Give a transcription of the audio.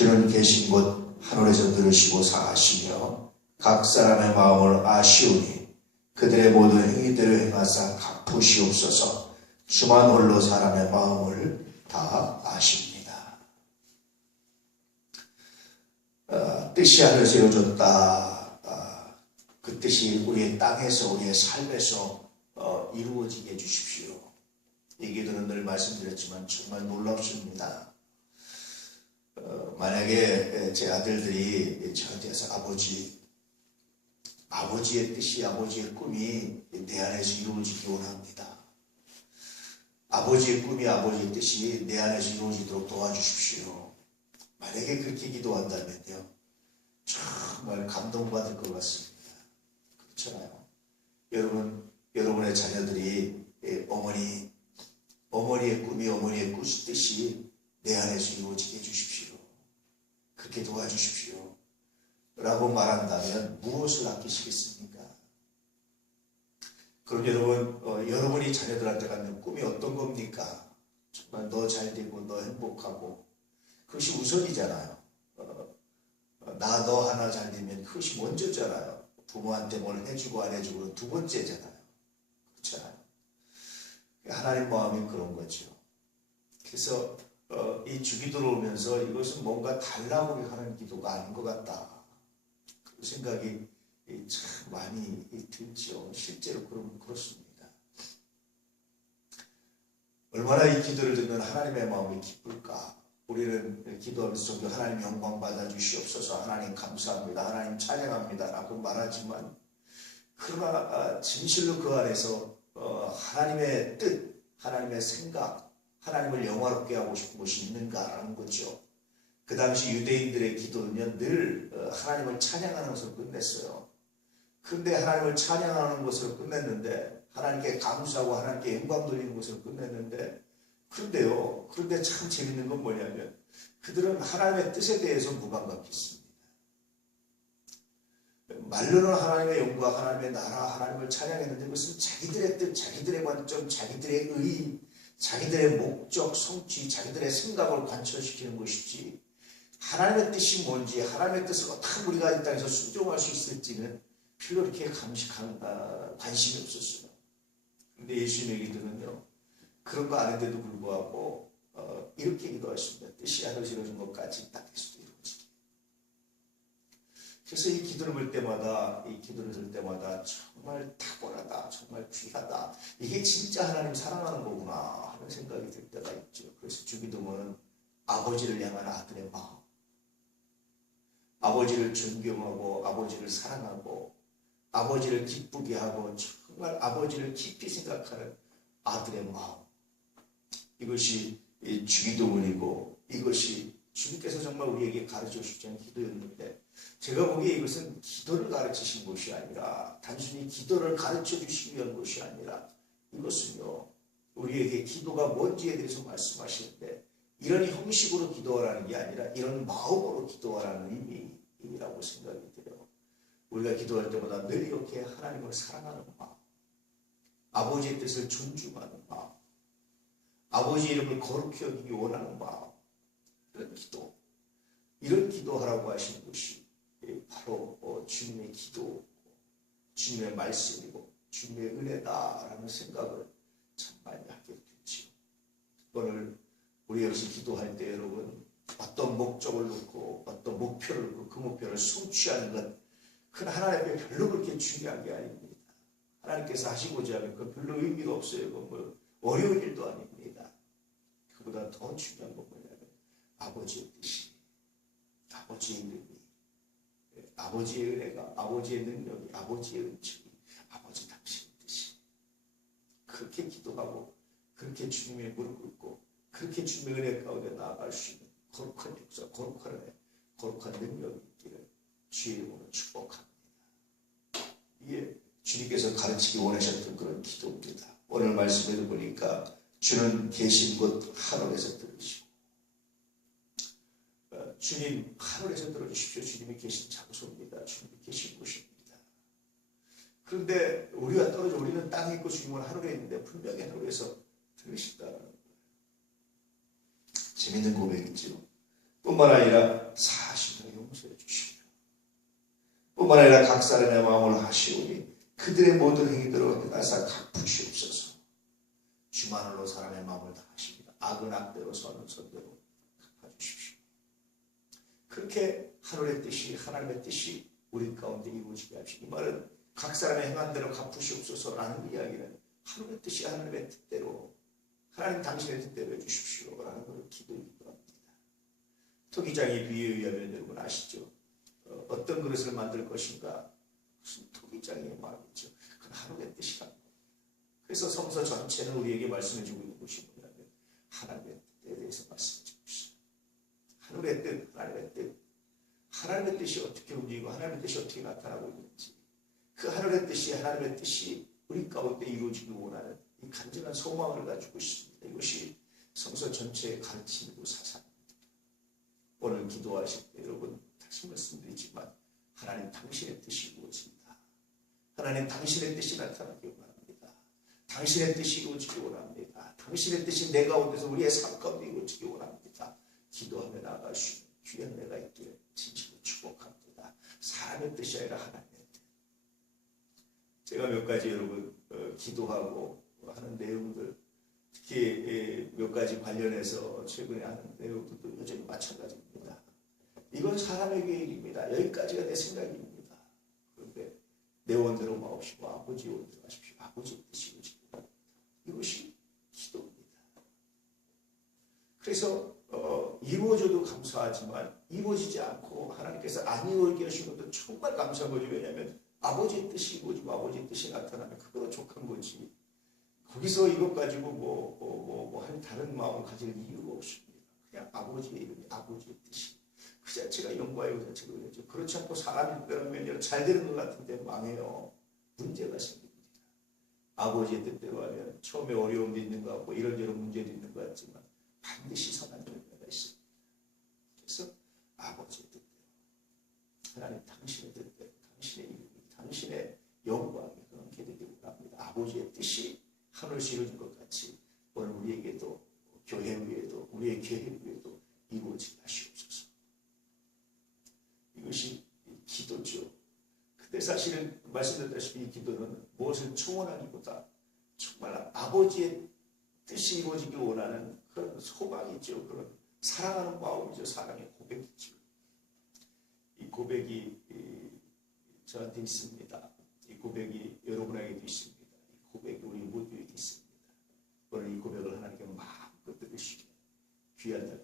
주는 계신 곳 하늘에서 들으시고 사하시며 각 사람의 마음을 아시오니 그들의 모든 행위대로 행하사 갚으시옵소서. 주만 홀로 사람의 마음을 다 아십니다. 뜻이 하늘에서 이루어졌다. 그 뜻이 우리의 땅에서 우리의 삶에서 이루어지게 해주십시오. 이 기도는 늘 말씀드렸지만 정말 놀랍습니다. 만약에 제 아들들이 저한테서 아버지의 뜻이, 아버지의 꿈이 내 안에서 이루어지기 원합니다. 아버지의 꿈이, 아버지의 뜻이 내 안에서 이루어지도록 도와주십시오. 만약에 그렇게 기도한다면요, 정말 감동받을 것 같습니다. 그렇잖아요. 여러분의 자녀들이 어머니의 꿈이, 어머니의 뜻이 내 안에서 이루어지게 해주십시오. 그렇게 도와주십시오. 라고 말한다면 무엇을 아끼시겠습니까? 그럼 여러분이 자녀들한테 갖는 꿈이 어떤 겁니까? 정말 너 잘되고 너 행복하고 그것이 우선이잖아요. 나 너 하나 잘되면 그것이 먼저잖아요. 부모한테 뭘 해주고 안 해주고는 두 번째잖아요. 그렇잖아요. 하나님 마음이 그런 거죠. 그래서 이 주기도로 오면서 이것은 뭔가 달라고 하는 기도가 아닌 것 같다. 그 생각이 참 많이 들죠. 실제로 그렇습니다. 얼마나 이 기도를 듣는 하나님의 마음이 기쁠까. 우리는 기도하면서 종교 하나님 영광 받아주시옵소서, 하나님 감사합니다, 하나님 찬양합니다 라고 말하지만, 그러나 진실로 그 안에서 하나님의 뜻, 하나님의 생각, 하나님을 영화롭게 하고 싶은 것이 있는가라는 거죠. 그 당시 유대인들의 기도는 늘 하나님을 찬양하는 것으로 끝냈어요. 그런데 하나님을 찬양하는 것으로 끝냈는데, 하나님께 감사하고 하나님께 영광 돌리는 것으로 끝냈는데, 그런데 참 재밌는 건 뭐냐면 그들은 하나님의 뜻에 대해서 무감각했습니다. 말로는 하나님의 영광, 하나님의 나라, 하나님을 찬양했는데 그것은 자기들의 뜻, 자기들의 관점, 자기들의 의, 자기들의 목적, 성취, 자기들의 생각을 관철시키는 것이지, 하나님의 뜻이 뭔지, 하나님의 뜻을 어떻게 우리가 이 땅에서 순종할 수 있을지는 별로 그렇게 관심이 없었어요. 그런데 예수님의 기도는요, 그런 거 아닌데도 불구하고 이렇게 기도하십니다. 뜻이 하늘에서 이루어진 것까지 땅에서도 이루어지게. 그래서 이 기도를 볼 때마다, 이 기도를 들 때마다 정말 탁월하다, 정말 귀하다, 이게 진짜 하나님 사랑하는 거구나 하는 생각이 들 때가 있죠. 그래서 주기도문은 아버지를 향한 아들의 마음, 아버지를 존경하고 아버지를 사랑하고 아버지를 기쁘게 하고 정말 아버지를 깊이 생각하는 아들의 마음, 이것이 주기도문이고 이것이 주님께서 정말 우리에게 가르쳐 주시지 않은 기도였는데, 제가 보기에 이것은 기도를 가르치신 것이 아니라, 단순히 기도를 가르쳐 주시기 위한 것이 아니라, 이것은요, 우리에게 기도가 뭔지에 대해서 말씀하시는데, 이런 형식으로 기도하라는 게 아니라 이런 마음으로 기도하라는 의미라고 생각이 돼요. 우리가 기도할 때마다 늘 이렇게 하나님을 사랑하는 마음, 아버지의 뜻을 존중하는 마음, 아버지 이름을 거룩히 여기기 원하는 마음, 이런 기도하라고 하시는 것이 바로 주님의 기도, 주님의 말씀이고 주님의 은혜다라는 생각을 참 많이 하게 되죠. 오늘 우리 여기서 기도할 때 여러분, 어떤 목적을 놓고 어떤 목표를 놓고 그 목표를 성취하는 것, 그건 하나님 앞에 별로 그렇게 중요한 게 아닙니다. 하나님께서 하시고자 하면 그건 별로 의미가 없어요. 그건 뭐 어려운 일도 아닙니다. 그보다 더 중요한 건 뭐냐면 아버지의 뜻이, 아버지의 이름이, 아버지의 은혜가, 아버지의 능력이, 아버지의 은총이, 아버지 당신의 뜻이, 그렇게 기도하고 그렇게 주님의 무릎 꿇고 그렇게 주님의 은혜 가운데 나아갈 수 있는 거룩한 역사, 거룩한 은혜, 거룩한 능력이 있기를 주의 이름으로 축복합니다. 이게 주님께서 가르치기 원하셨던 그런 기도입니다. 오늘 말씀에도 보니까 주는 계신 곳 하늘에서 들으시고, 주님 하늘에서 들어주십시오. 주님이 계신 장소입니다. 주님이 계신 곳입니다. 그런데 우리가 떨어져, 우리는 땅에 있고 주님은 하늘에 있는데 분명히 하늘에서 들으신다는 거예요. 재밌는 고백이죠. 뿐만 아니라 사실로 용서해 주시며 뿐만 아니라 각 사람의 마음을 하시오니 그들의 모든 행위대로 행하사 갚으시옵소서. 주만으로 사람의 마음을 다 하십니다. 악은 악대로 선은 선대로 갚아주십시오. 그렇게 하늘의 뜻이 하나님의 뜻이 우리 가운데 이루어지게 하십시오. 이 말은 각 사람의 행한 대로 갚으시옵소서라는 이야기는 하늘의 뜻이 하나님의 뜻대로 하나님 당신의 뜻대로 해주십시오라는 것을 기도이기도 합니다. 토기장의 비유에 의하면 여러분 아시죠? 어떤 그릇을 만들 것인가? 무슨 토기장의 마음이죠. 그건 하늘의 뜻이라는 겁니다. 그래서 성서 전체는 우리에게 말씀해주고 있는 것이 뭐냐면 하나님의 뜻에 대해서 말씀해주고 있어요. 하늘의 뜻, 하나님의 뜻. 하나님의 뜻이 어떻게 움직이고 하나님의 뜻이 어떻게 나타나고 있는지 그 하늘의 뜻이 하나님의 뜻이 우리 가운데 이루어지길 원하는 이 간절한 소망을 가지고 있습니다. 이것이 성서 전체의 가르침이고 사상입니다. 오늘 기도하실 때 여러분 다시 말씀드리지만 하나님 당신의 뜻이 이루어진다. 하나님 당신의 뜻이 나타나기 원합니다. 당신의 뜻이 이루어지기 원합니다. 당신의 뜻이 내 가운데서 우리의 삶 가운데 이루어지기 원합니다. 기도하며 나아가시는 귀한 내가 있기를 진심으로 축복합니다. 사람의 뜻이 아니라 하나님의 뜻. 제가 몇 가지 여러분 기도하고 하는 내용들 특히 몇 가지 관련해서 최근에 하는 내용들도 여전히 마찬가지입니다. 이건 사람의 계획입니다. 여기까지가 내 생각입니다. 그런데 내 원대로 마옵시고 아버지의 원대로 하십시오. 아버지의 뜻이 이루어집니다. 이것이 기도입니다. 그래서 이루어져도 감사하지만 이루어지지 않고 하나님께서 안 이루어지게 하신 것도 정말 감사한 거죠. 왜냐하면 아버지의 뜻이 이루어지고 아버지의 뜻이 나타나면 그거가 족한 거지. 거기서 이것 가지고 다른 마음을 가질 이유가 없습니다. 그냥 아버지의 이름이 아버지의 뜻이 그 자체가 영광이고 그 자체가 은혜죠. 그렇지 않고 사람이 되면 잘 되는 것 같은데 망해요. 문제가 생깁니다. 아버지의 뜻대로 하면 처음에 어려움도 있는 것 같고 이런저런 문제도 있는 것 같지만 반드시 선한 결과가 있습니다. 그래서 아버지의 뜻대로 하나님 당신의 뜻대로 당신의 이름이 당신의 영광이 그렇게 되기를 합니다. 아버지의 뜻이 하늘에서 이루어진 것 같이 오늘 우리에게도 교회 위에도 우리의 계획 위에도 이루어지게 하시옵소서. 이것이 기도죠. 근데 사실은 말씀드렸다시피 이 기도는 무엇을 초원하기보다 정말 아버지의 뜻이 이루어지길 원하는 그런 소망이죠. 그런 사랑하는 마음이죠. 사랑의 고백이죠. 이 고백이 저한테 있습니다. 이 고백이 여러분에게도 있습니다. 이 고백이 우리 모두에게 있습니다. 오늘 이 고백을 하나님께 마음껏 들으시게 귀한 날